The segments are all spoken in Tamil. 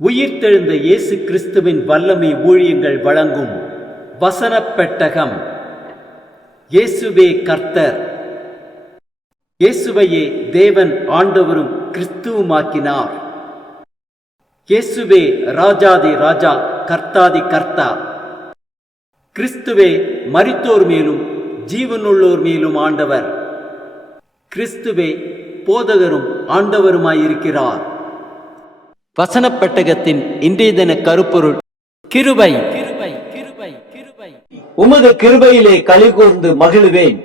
உயிர்த்தெழுந்த இயேசு கிறிஸ்துவின் வல்லமை ஊழியங்கள் வழங்கும் வசனப் பெட்டகம். இயேசுவே கர்த்தர். இயேசுவையே தேவன் ஆண்டவரும் கிறிஸ்துவுமாக்கினார். இயேசுவே ராஜாதி ராஜா, கர்த்தாதி கர்த்தா. கிறிஸ்துவே மரித்தோர் மேலும் ஜீவனுள்ளோர் மேலும் ஆண்டவர். கிறிஸ்துவே போதகரும் ஆண்டவருமாயிருக்கிறார். வசனப் பெட்டகத்தின் இன்றைய தின கருப்பொருள் கிருபை. உமது கிருபையிலே களிகூர்ந்து மகிழுவேன்.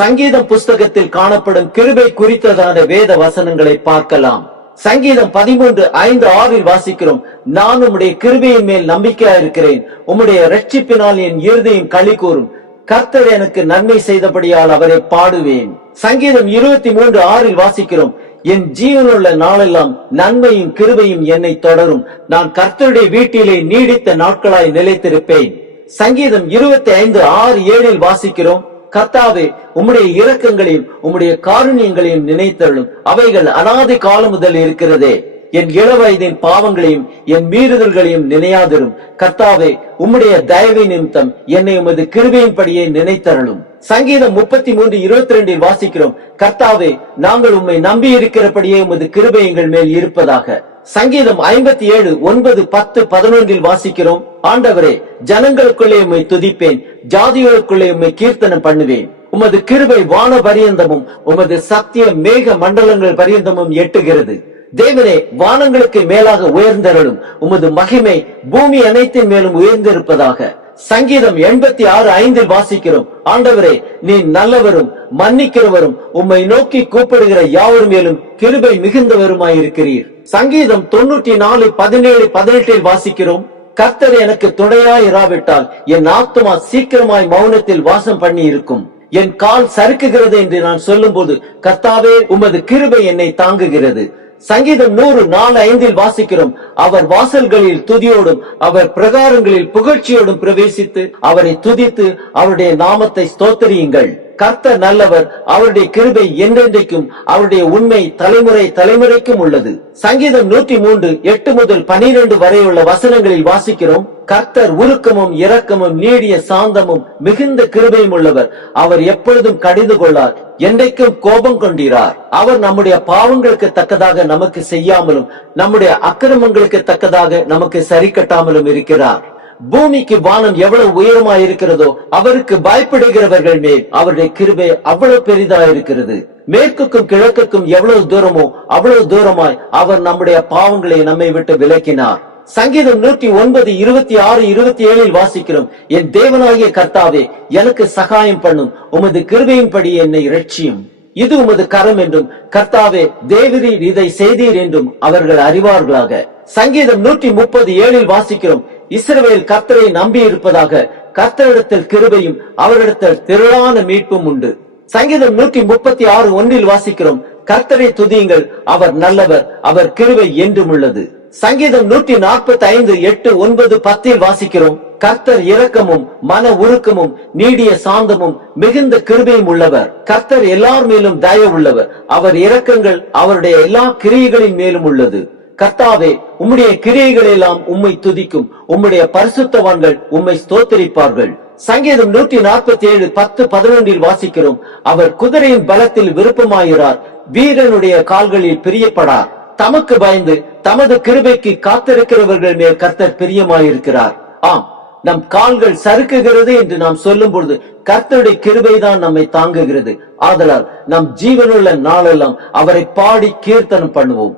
சங்கீதம் புஸ்தகத்தில் காணப்படும் கிருபை குறித்ததான வேத வசனங்களை பார்க்கலாம். சங்கீதம் 13:5-6 வாசிக்கிறோம். நான் உம்முடைய கிருபையின் மேல் நம்பிக்கையாயிருக்கிறேன், உம்முடைய இரட்சிப்பினால் என் இருதயம் களிகூரும். கர்த்தர் எனக்கு நன்மை செய்தபடியால் அவரை பாடுவேன். சங்கீதம் 23:6 வாசிக்கிறோம். என் ஜீவனுள்ள நாளெல்லாம் நன்மையும் கிருபையும் என்னை தொடரும். நான் கர்த்தருடைய வீட்டிலே நீடித்த நாட்களாய் நிலைத்திருப்பேன். சங்கீதம் 25:6-7 வாசிக்கிறோம். கர்த்தாவே, உம்முடைய இரக்கங்களையும் உம்முடைய காருண்யங்களையும் நினைத்தருளும். அவைகள் அநாதி காலம் முதல் இருக்கிறதே. என் இளவயதின் பாவங்களையும் என் மீறுதல்களையும் நினையாதிரும். கர்த்தாவே, உம்முடைய தயவை நிமித்தம் என்னை உமது கிருபையின்படியே நினைத்தருளும். சங்கீதம் 33:22 வாசிக்கிறோம். கர்த்தாவே, நாங்கள் உம்மை நம்பி இருக்கிறபடியே உமது கிருபை எங்கள் மேல் இருப்பதாக. சங்கீதம் 57:9, 10, 11 வாசிக்கிறோம். ஆண்டவரே, ஜனங்களுக்குள்ளே உம்மை துதிப்பேன், ஜாதிகளுக்குள்ளே உம்மை கீர்த்தனம் பண்ணுவேன். உமது கிருபை வான பரியந்தமும் உமது சத்தியம் மேக மண்டலங்கள் பரியந்தமும் எட்டுகிறது. தேவனே, வானங்களுக்கு மேலாக உயர்ந்தருளும். உமது மகிமை பூமி அனைத்தின் மேலும் உயர்ந்திருப்பதாக. சங்கீதம் 86:5 வாசிக்கிறோம். ஆண்டவரே, நீ நல்லவரும் மன்னிக்கிறவரும், உம்மை நோக்கி கூப்பிடுகிற யாவர் மேலும் கிருபை மிகுந்தவருமாயிருக்கிறீர். சங்கீதம் 94:17-18 வாசிக்கிறோம். கர்த்தர் எனக்கு துணையாயிராவிட்டால் என் ஆத்துமா சீக்கிரமாய் மௌனத்தில் வாசம் பண்ணி இருக்கும். என் கால் சறுக்குகிறது என்று நான் சொல்லும் போது, கர்த்தாவே, உமது கிருபை என்னை தாங்குகிறது. சங்கீதம் 100:4-5 வாசிக்கிறோம். அவர் வாசல்களில் துதியோடும் அவர் பிரகாரங்களில் புகழ்ச்சியோடும் பிரவேசித்து அவரை துதித்து அவருடைய நாமத்தை ஸ்தோத்திரியுங்கள். கர்த்தர் நல்லவர், அவருடைய கிருபை என்றென்றைக்கும், அவருடைய உண்மை தலைமுறை தலைமுறைக்கும் உள்ளது. சங்கீதம் 103:8-12 வரையுள்ள வசனங்களில் வாசிக்கிறோம். கர்த்தர் உருக்கமும் இரக்கமும் நீடிய சாந்தமும் மிகுந்த கிருபையும் உள்ளவர். அவர் எப்பொழுதும் கடிந்து கொள்ளார், என்றைக்கும் கோபம் கொண்டிரார். அவர் நம்முடைய பாவங்களுக்கு தக்கதாக நமக்கு செய்யாமலும் நம்முடைய அக்கிரமங்களுக்கு தக்கதாக நமக்கு சரி கட்டாமலும் இருக்கிறார். பூமிக்கு வானம் எவ்வளவு உயரமாய் இருக்கிறதோ அவருக்கு பயப்படுகிறவர்கள் மேல் அவருடைய கிருபை அவ்வளவு பெரிதாயிருக்கிறது. மேற்குக்கும் கிழக்குக்கும் எவ்வளவு தூரமோ அவ்வளவு தூரமாய் அவர் நம்முடைய பாவங்களை நம்மை விட்டு விலக்கினார். சங்கீதம் 109:26-27 வாசிக்கிறோம். என் தேவனாகிய கர்த்தாவே, எனக்கு சகாயம் பண்ணும், உமது கிருபையின்படி என்னை இரட்சியும். இது உமது கரம் என்றும், கர்த்தாவே, தேவரீர் இதை செய்தீர் என்றும் அவர்கள் அறிவார்களாக. சங்கீதம் 130:7 வாசிக்கிறோம். இஸ்ரவேல் கர்த்தரை நம்பி இருப்பதாக. கர்த்தரிடத்தில் கிருபையும் அவரிடத்தில் திரளான மீட்பும் உண்டு. சங்கீதம் 136:1 வாசிக்கிறோம். கர்த்தரை துதியுங்கள், அவர் நல்லவர், அவர் கிருபை என்றும் உள்ளது. சங்கீதம் 145:8-9-10 வாசிக்கிறோம். கர்த்தர் இரக்கமும் மன உருக்கமும் நீடிய சாந்தமும் மிகுந்த கிருபையும் உள்ளவர். கர்த்தர் எல்லார் மேலும் தயவு உள்ளவர். அவர் இரக்கங்கள் அவருடைய எல்லா கிரியைகளின் மேலும் உள்ளது. கர்த்தாவே, உம்முடைய கிரியைகள் எல்லாம் உம்மை துதிக்கும். உம்முடைய பரிசுத்தவான்கள் உம்மை ஸ்தோத்திரிப்பார்கள். சங்கீதம் 147:10-11 வாசிக்கிறோம். அவர் குதிரையின் பலத்தில் விருப்பமாயிறார், வீரனுடைய கால்களில் பிரியப்படார். தமக்கு பயந்து தமது கிருபைக்கு காத்திருக்கிறவர்கள் மேல் கர்த்தர் பிரியமாயிருக்கிறார். ஆம், நம் கால்கள் சறுக்குகிறது என்று நாம் சொல்லும் பொழுது கர்த்தருடைய கிருபைதான் நம்மை தாங்குகிறது. ஆதலால் நம் ஜீவனுள்ள நாளெல்லாம் அவரை பாடி கீர்த்தனம் பண்ணுவோம்.